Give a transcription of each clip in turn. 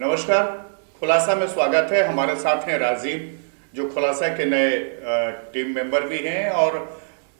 नमस्कार, खुलासा में स्वागत है। हमारे साथ हैं राजीव, जो खुलासा के नए टीम मेंबर भी हैं और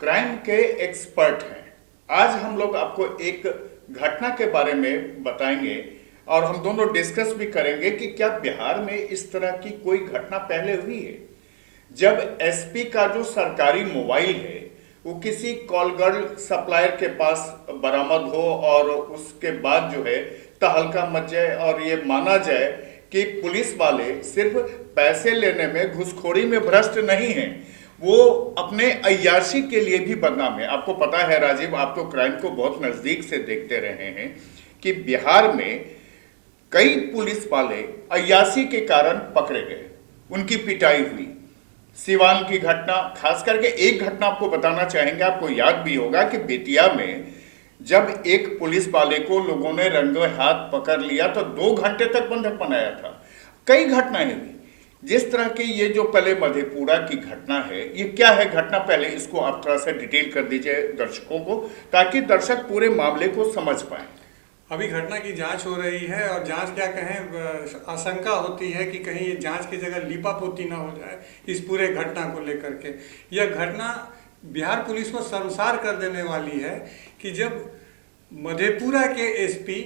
क्राइम के एक्सपर्ट हैं। आज हम लोग आपको एक घटना के बारे में बताएंगे और हम दोनों डिस्कस भी करेंगे कि क्या बिहार में इस तरह की कोई घटना पहले हुई है, जब एसपी का जो सरकारी मोबाइल है वो किसी कॉल गर्ल सप्लायर के पास बरामद हो और उसके बाद जो है तहलका मच जाए और ये माना जाए कि पुलिस वाले सिर्फ पैसे लेने में, घुसखोरी में भ्रष्ट नहीं हैं, वो अपने अय्याशी के लिए भी बदनाम है। आपको पता है राजीव, आप तो क्राइम को बहुत नजदीक से देखते रहे हैं कि बिहार में कई पुलिस वाले अय्याशी के कारण पकड़े गए, उनकी पिटाई हुई। सिवान की घटना, खास करके एक घटना आपको बताना चाहेंगे, आपको याद भी होगा कि बेतिया में जब एक पुलिस वाले को लोगों ने रंगे हाथ पकड़ लिया तो 2 घंटे तक बंधक बनाया था। कई घटनाएं हुई जिस तरह की। ये जो पहले मधेपुरा की घटना है, ये क्या है घटना, पहले इसको आप थोड़ा सा डिटेल कर दीजिए दर्शकों को, ताकि दर्शक पूरे मामले को समझ पाए। अभी घटना की जांच हो रही है और जांच क्या कहें, आशंका होती है कि कहीं ये जांच की जगह लीपापोती ना हो जाए इस पूरे घटना को लेकर के। यह घटना बिहार पुलिस को शर्मसार कर देने वाली है कि जब मधेपुरा के एसपी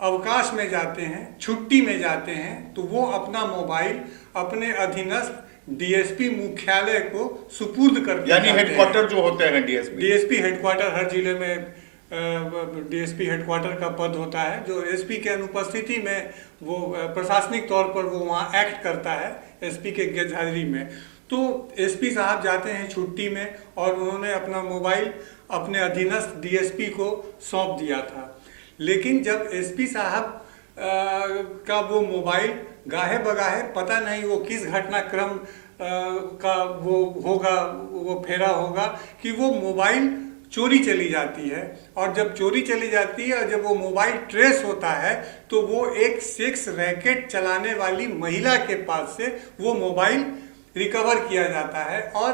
अवकाश में जाते हैं, छुट्टी में जाते हैं, तो वो अपना मोबाइल अपने अधीनस्थ डीएसपी मुख्यालय को सुपुर्द कर, यानी हेडक्वार्टर जो होते हैं डीएसपी हेडक्वार्टर, हर जिले में डीएसपी हेडक्वार्टर का पद होता है, जो एसपी के अनुपस्थिति में वो प्रशासनिक तौर पर वो वहाँ एक्ट करता है एसपी के गैरहाजिरी में। तो एसपी साहब जाते हैं छुट्टी में और उन्होंने अपना मोबाइल अपने अधीनस्थ डीएसपी को सौंप दिया था। लेकिन जब एसपी साहब का वो मोबाइल गाहे बगाहे, पता नहीं वो किस घटनाक्रम का वो होगा, वो फेरा होगा कि वो मोबाइल चोरी चली जाती है। और जब चोरी चली जाती है और जब वो मोबाइल ट्रेस होता है तो वो एक सेक्स रैकेट चलाने वाली महिला के पास से वो मोबाइल रिकवर किया जाता है। और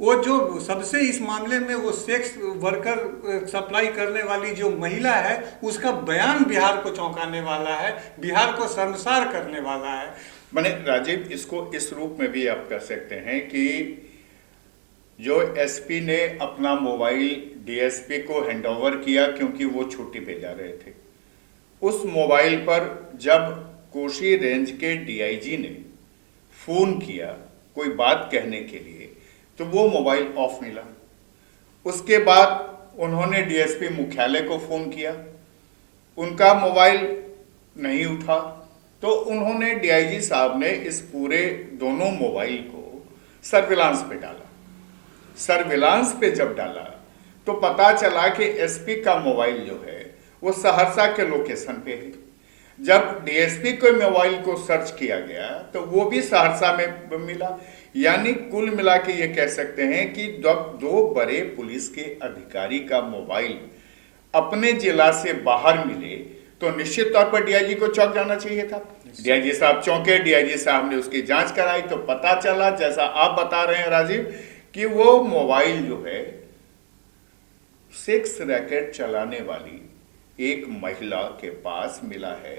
वो जो सबसे इस मामले में वो सेक्स वर्कर सप्लाई करने वाली जो महिला है, उसका बयान बिहार को चौंकाने वाला है, बिहार को शर्मसार करने वाला है। मैंने राजीव, इसको इस रूप में भी आप कर सकते हैं कि जो एसपी ने अपना मोबाइल डीएसपी को हैंडओवर किया क्योंकि वो छुट्टी पे जा रहे थे, उस मोबाइल पर जब कोसी रेंज के डीआईजी ने फोन किया कोई बात कहने के लिए, तो वो मोबाइल ऑफ मिला। उसके बाद उन्होंने डीएसपी मुख्यालय को फोन किया, उनका मोबाइल नहीं उठा, तो उन्होंने डीआईजी साहब ने इस पूरे दोनों मोबाइल को सर्विलांस पे डाला। सर्विलांस पे जब डाला तो पता चला कि एसपी का मोबाइल जो है वो सहरसा के लोकेशन पे है। जब डीएसपी के मोबाइल को सर्च किया गया तो वो भी सहरसा में मिला। यानी कुल मिला के ये कह सकते हैं कि जब 2 बड़े पुलिस के अधिकारी का मोबाइल अपने जिला से बाहर मिले तो निश्चित तौर पर डीआईजी को चौंक जाना चाहिए था। डीआईजी साहब चौंके, डीआईजी साहब ने उसकी जांच कराई तो पता चला, जैसा आप बता रहे हैं राजीव, कि वो मोबाइल जो है सेक्स रैकेट चलाने वाली एक महिला के पास मिला है।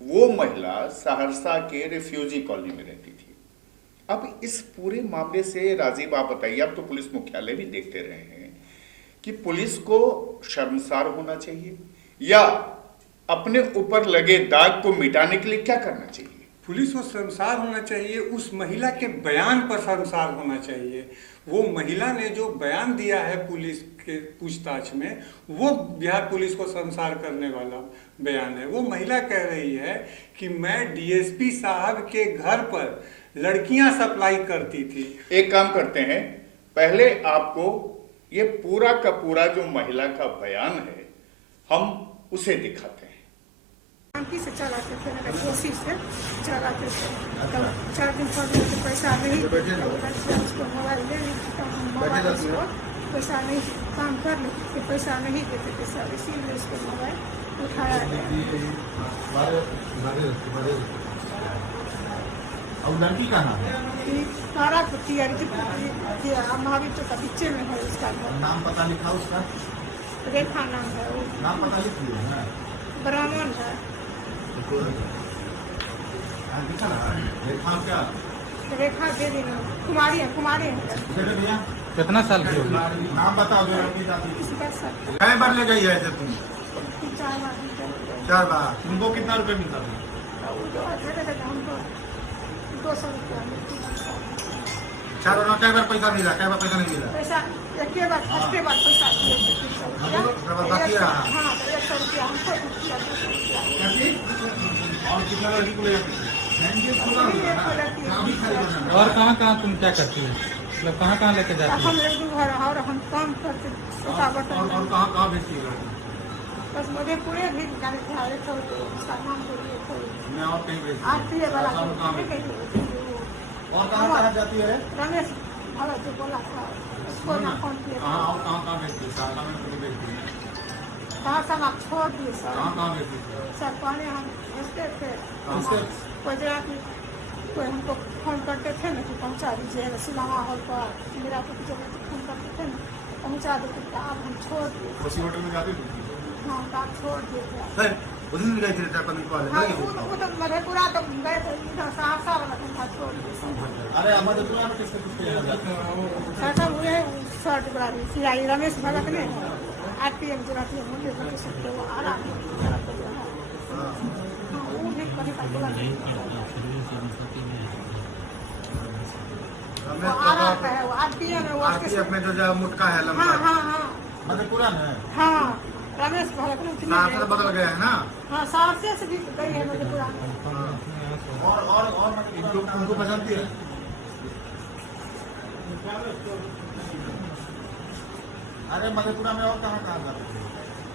वो महिला सहरसा के रिफ्यूजी कॉलोनी में रहती थी। अब इस पूरे मामले से राजीव आप बताइए, आप तो पुलिस मुख्यालय भी देखते रहे हैं, कि पुलिस को शर्मसार होना चाहिए या अपने ऊपर लगे दाग को मिटाने के लिए क्या करना चाहिए? पुलिस को शर्मसार होना चाहिए, उस महिला के बयान पर शर्मसार होना चाहिए। वो महिला ने जो बयान दिया है पुलिस के पूछताछ में, वो बिहार पुलिस को शर्मसार करने वाला बयान है। वो महिला कह रही है कि मैं डीएसपी साहब के घर पर लड़कियां सप्लाई करती थी। एक काम करते हैं, पहले आपको ये पूरा का पूरा जो महिला का बयान है हम उसे दिखाते हैं। से चलाते थे, मेरा कोशिश से चलाते थे, तो 4 दिन 5 दिन से पैसा नहीं, उसको मोबाइल ले मोबाइल उसको पैसा नहीं, काम कर ले कि पैसा नहीं देते थे सर, इसीलिए उसको मोबाइल उठाया गया। और लड़की का नाम है? सारा कुछ हमारी तो बच्चे में है उसका घर। नाम पता लिखा उसका? रेखा नाम है वो। नाम पता लिख लिया है? ब्राह्मण है। लिखा ना रेखा क्या? रेखा देवी नाम कुमारी है इधर भैया कितना साल की होगी? नाम बताओ जो लड़की का। इसी का सर कई बार ले गई है ऐसे तुम? 4 बार 4 बार। तुमको कितना रुपए मिलता था? हमको 200 रुपया मिलती है। 4 बार कई बार पैसा मिला, कई बार पैसा नहीं मिला? पैसा एक बार फर्स्ट बार पैसा दिए थे 300 रुपया। बाकी रहा? हाँ तो 100 रुपया हमको दिया 200 रुपया। और कितना लड़की को ले जाती है? और कहाँ तुम क्या करती हो? मतलब कहाँ लेके जाती हो? हम एक दो घर और हम काम करते छोटा बर्तन और कहाँ भेजती है लड़की? बस मुझे पूरे भी गाड़ी था 100 रुपया उसका नाम बोलिए कोई मैं और कहीं भेजती आरती वाला और हमारा कहाँ जाती है? रमेश भगत जो बोला था उसको ना फोन किया कहाँ और कहाँ भेजती है? शारदा में कभी भेजती है? कहाँ से हम छोड़ दिए सर कहाँ भेजती है? सर पहले हम भेजते थे किससे? कोई जगह की कोई हमको फोन करते थे ना कि पहुँचा दीजिए सिनेमा हॉल पर मेरा को जगह फोन करते थे ना पहुँचा देते थे अब हम छोड़ दिए उसी होटल में जाती थी? हाँ आप छोड़ दिए थे सर उस दिन भी गई थी जापान कॉलेज हाँ वो तो मधेपुरा तो गए थे इधर सहरसा वाला धंधा छोड़ दिए अरे मधेपुरा में किससे पूछते सहरसा हुए शर्ट बड़ा सिलाई रमेश भगत ने आरटीएम जराती है मुझे बता सकते हो आराम हाँ वो भी कभी का बोला आराम का है वो आरटीएम है वो आरपीएफ में जो मुटका है लंबा हाँ हाँ हाँ मधेपुरा में? हाँ रमेश भगत ने सहरसा से बदल गए है ना? हाँ सहरसे से भी गई है मधेपुरा में और उनको पहचानती है? अरे मधेपुरा में और कहाँ जाते थे?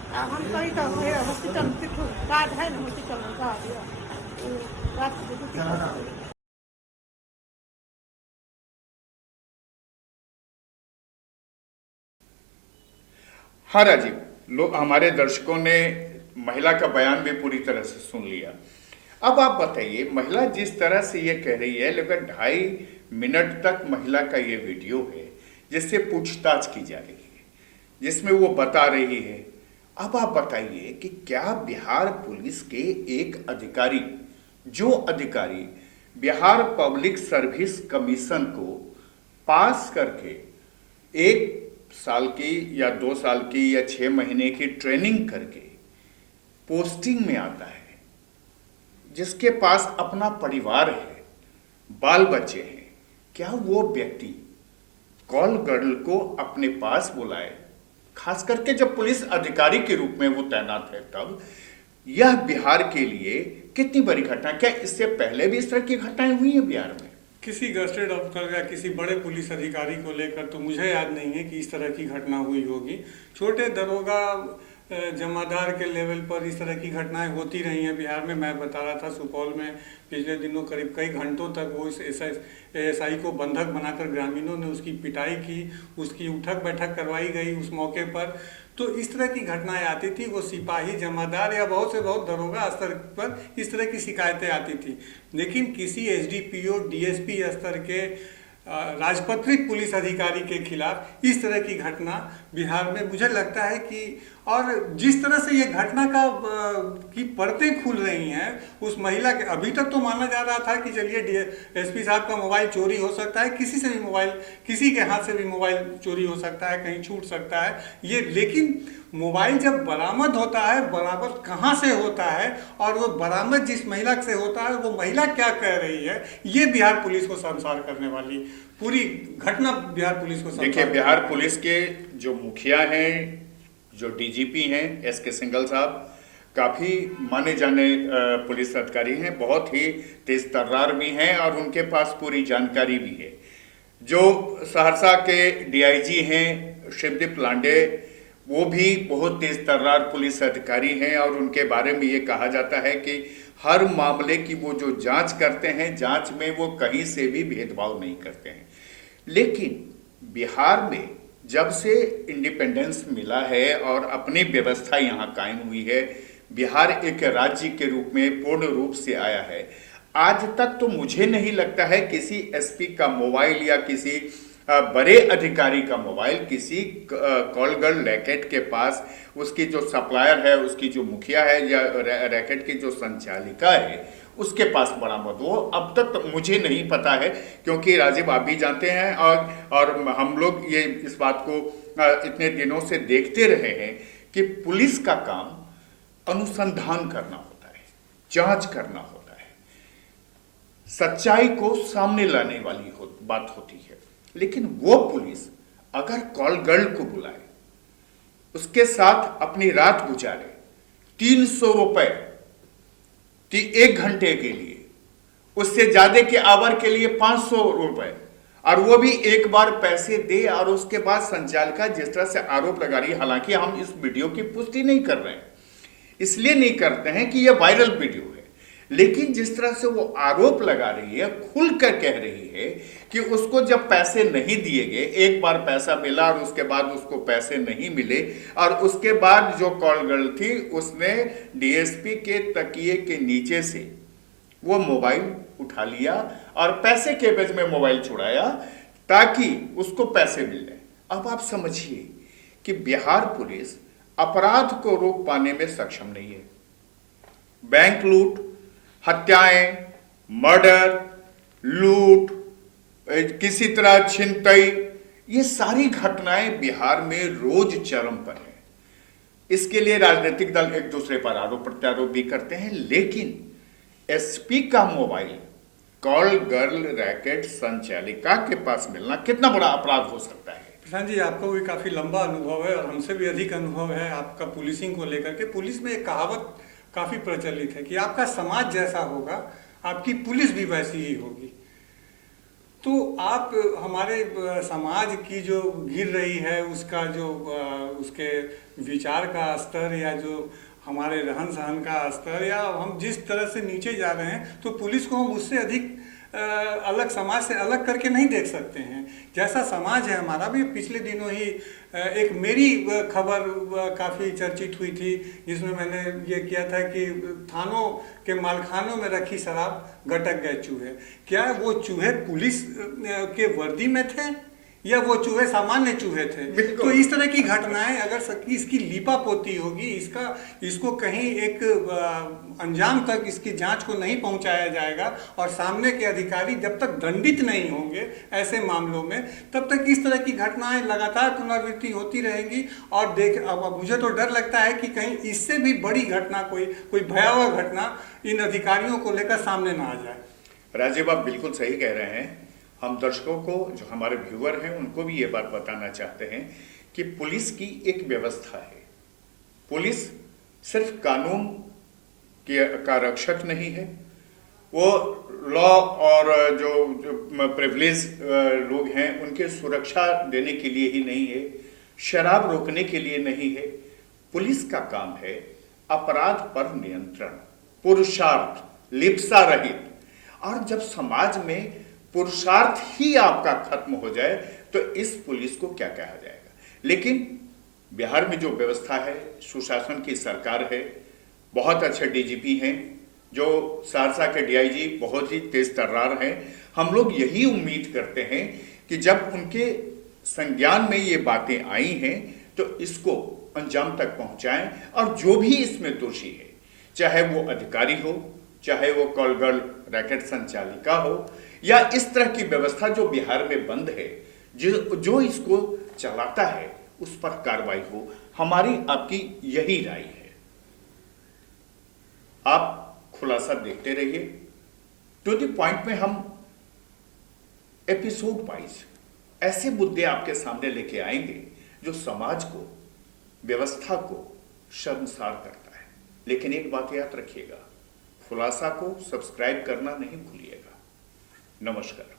अब हम कहीं का हुए हॉस्पिटल में कार्ड है ना हॉस्पिटल में कार्ड है रात को हाँ राजीव, लोग हमारे दर्शकों ने महिला का बयान भी पूरी तरह से सुन लिया। अब आप बताइए, महिला जिस तरह से ये कह रही है, लगभग 2.5 मिनट तक महिला का ये वीडियो है जिससे पूछताछ की जा रही है, जिसमें वो बता रही है। अब आप बताइए कि क्या बिहार पुलिस के एक अधिकारी, जो अधिकारी बिहार पब्लिक सर्विस कमीशन को पास करके 1 साल की या 2 साल की या 6 महीने की ट्रेनिंग करके पोस्टिंग में आता है, जिसके पास अपना परिवार है, बाल बच्चे हैं, क्या वो व्यक्ति कॉल गर्ल को अपने पास बुलाए? खास करके जब पुलिस अधिकारी के रूप में वो तैनात है, तब यह बिहार के लिए कितनी बड़ी घटना। क्या इससे पहले भी इस तरह की घटनाएं हुई हैं बिहार में? किसी गस्टेड ऑफिसर या किसी बड़े पुलिस अधिकारी को लेकर तो मुझे याद नहीं है कि इस तरह की घटना हुई होगी। छोटे दरोगा जमादार के लेवल पर इस तरह की घटनाएं होती रही हैं बिहार में। मैं बता रहा था, सुपौल में पिछले दिनों करीब कई घंटों तक वो इस एएसआई को बंधक बनाकर ग्रामीणों ने उसकी पिटाई की, उसकी उठक बैठक करवाई गई उस मौके पर। तो इस तरह की घटनाएं आती थी। वो सिपाही जमादार या बहुत से बहुत दरोगा स्तर पर इस तरह की शिकायतें आती थी, लेकिन किसी एसडीपीओ डीएसपी स्तर के राजपत्रित पुलिस अधिकारी के खिलाफ इस तरह की घटना बिहार में मुझे लगता है कि, और जिस तरह से ये घटना का की परतें खुल रही हैं उस महिला के, अभी तक तो माना जा रहा था कि चलिए एसपी साहब का मोबाइल चोरी हो सकता है, किसी से भी मोबाइल, किसी के हाथ से भी मोबाइल चोरी हो सकता है, कहीं छूट सकता है ये, लेकिन मोबाइल जब बरामद होता है, बरामद कहाँ से होता है और वो बरामद जिस महिला से होता है वो महिला क्या कह रही है, ये बिहार पुलिस को शर्मसार करने वाली पूरी घटना बिहार पुलिस को। देखिए, बिहार पुलिस के जो मुखिया हैं, जो डीजीपी हैं एसके सिंघल साहब, काफ़ी माने जाने पुलिस अधिकारी हैं, बहुत ही तेज तर्रार भी हैं और उनके पास पूरी जानकारी भी है। जो सहरसा के डीआईजी हैं शिवदीप लांडे, वो भी बहुत तेज तर्रार पुलिस अधिकारी हैं और उनके बारे में ये कहा जाता है कि हर मामले की वो जो जांच करते हैं, जांच में वो कहीं से भी भेदभाव नहीं करते हैं। लेकिन बिहार में जब से इंडिपेंडेंस मिला है और अपनी व्यवस्था यहाँ कायम हुई है, बिहार एक राज्य के रूप में पूर्ण रूप से आया है, आज तक तो मुझे नहीं लगता है किसी एसपी का मोबाइल या किसी बड़े अधिकारी का मोबाइल किसी कॉल गर्ल रैकेट के पास, उसकी जो सप्लायर है, उसकी जो मुखिया है या रैकेट की जो संचालिका है, उसके पास बरामद हो। अब तक तो मुझे नहीं पता है, क्योंकि राजीव आप भी जानते हैं और हम लोग ये इस बात को इतने दिनों से देखते रहे हैं कि पुलिस का काम अनुसंधान करना होता है, जांच करना होता है, सच्चाई को सामने लाने वाली बात होती है। लेकिन वो पुलिस अगर कॉल गर्ल को बुलाए, उसके साथ अपनी रात गुजारे, 300 रुपए 1 घंटे के लिए, उससे ज्यादा के आवर के लिए 500 रुपए, और वो भी एक बार पैसे दे और उसके बाद संचालिका जिस तरह से आरोप लगा रही है, हालांकि हम इस वीडियो की पुष्टि नहीं कर रहे हैं, इसलिए नहीं करते हैं कि यह वायरल वीडियो है, लेकिन जिस तरह से वो आरोप लगा रही है, खुलकर कह रही है कि उसको जब पैसे नहीं दिए गए, एक बार पैसा मिला और उसके बाद उसको पैसे नहीं मिले, और उसके बाद जो कॉल गर्ल थी उसने डीएसपी के तकिए के नीचे से वो मोबाइल उठा लिया और पैसे के एवज में मोबाइल छुड़ाया ताकि उसको पैसे मिल जाए। अब आप समझिए कि बिहार पुलिस अपराध को रोक पाने में सक्षम नहीं है। बैंक लूट, हत्याएं, मर्डर, लूट, किसी तरह छिनतई, ये सारी घटनाएं बिहार में रोज चरम पर है। इसके लिए राजनीतिक दल एक दूसरे पर आरोप प्रत्यारोप भी करते हैं, लेकिन एसपी का मोबाइल कॉल गर्ल रैकेट संचालिका के पास मिलना कितना बड़ा अपराध हो सकता है? प्रशांत जी, आपका भी काफी लंबा अनुभव है और हमसे भी अधिक अनुभव है आपका पुलिसिंग को लेकर के। पुलिस में एक कहावत काफी प्रचलित है कि आपका समाज जैसा होगा, आपकी पुलिस भी वैसी ही होगी। तो आप हमारे समाज की जो गिर रही है उसका जो उसके विचार का स्तर या जो हमारे रहन सहन का स्तर या हम जिस तरह से नीचे जा रहे हैं, तो पुलिस को हम उससे अधिक अलग, समाज से अलग करके नहीं देख सकते हैं। जैसा समाज है हमारा भी, पिछले दिनों ही एक मेरी खबर काफ़ी चर्चित हुई थी जिसमें मैंने ये किया था कि थानों के मालखानों में रखी शराब गटक गए चूहे। क्या वो चूहे पुलिस के वर्दी में थे या वो चूहे सामान्य चूहे थे? तो इस तरह की घटनाएं अगर इसकी लीपापोती होगी, इसको कहीं एक अंजाम तक इसकी जांच को नहीं पहुंचाया जाएगा और सामने के अधिकारी जब तक दंडित नहीं होंगे ऐसे मामलों में, तब तक इस तरह की घटनाएं लगातार पुनरावृत्ति होती रहेंगी। और अब मुझे तो डर लगता है कि कहीं इससे भी बड़ी घटना, कोई भयावह घटना इन अधिकारियों को लेकर सामने ना आ जाए। राजीव, आप बिल्कुल सही कह रहे हैं। हम दर्शकों को, जो हमारे व्यूअर हैं, उनको भी ये बात बताना चाहते हैं कि पुलिस की एक व्यवस्था है। पुलिस सिर्फ कानून का रक्षक नहीं है, वो लॉ और जो प्रिविलेज लोग हैं उनके सुरक्षा देने के लिए ही नहीं है, शराब रोकने के लिए नहीं है। पुलिस का काम है अपराध पर नियंत्रण, पुरुषार्थ, लिप्सा रहित। और जब समाज में पुरुषार्थ ही आपका खत्म हो जाए तो इस पुलिस को क्या कहा जाएगा? लेकिन बिहार में जो व्यवस्था है, सुशासन की सरकार है, बहुत अच्छे डीजीपी हैं, जो सहरसा के डीआईजी बहुत ही तेज तर्रार हैं। हम लोग यही उम्मीद करते हैं कि जब उनके संज्ञान में ये बातें आई हैं तो इसको अंजाम तक पहुंचाएं, और जो भी इसमें दोषी है, चाहे वो अधिकारी हो, चाहे वो कॉल गर्ल रैकेट संचालिका हो, या इस तरह की व्यवस्था जो बिहार में बंद है, जो इसको चलाता है, उस पर कार्रवाई हो। हमारी आपकी यही राय है। आप खुलासा देखते रहिए। टू द पॉइंट में हम एपिसोड वाइज ऐसे मुद्दे आपके सामने लेके आएंगे जो समाज को, व्यवस्था को शर्मसार करता है। लेकिन एक बात याद रखिएगा, खुलासा को सब्सक्राइब करना नहीं भूलिएगा। नमस्कार।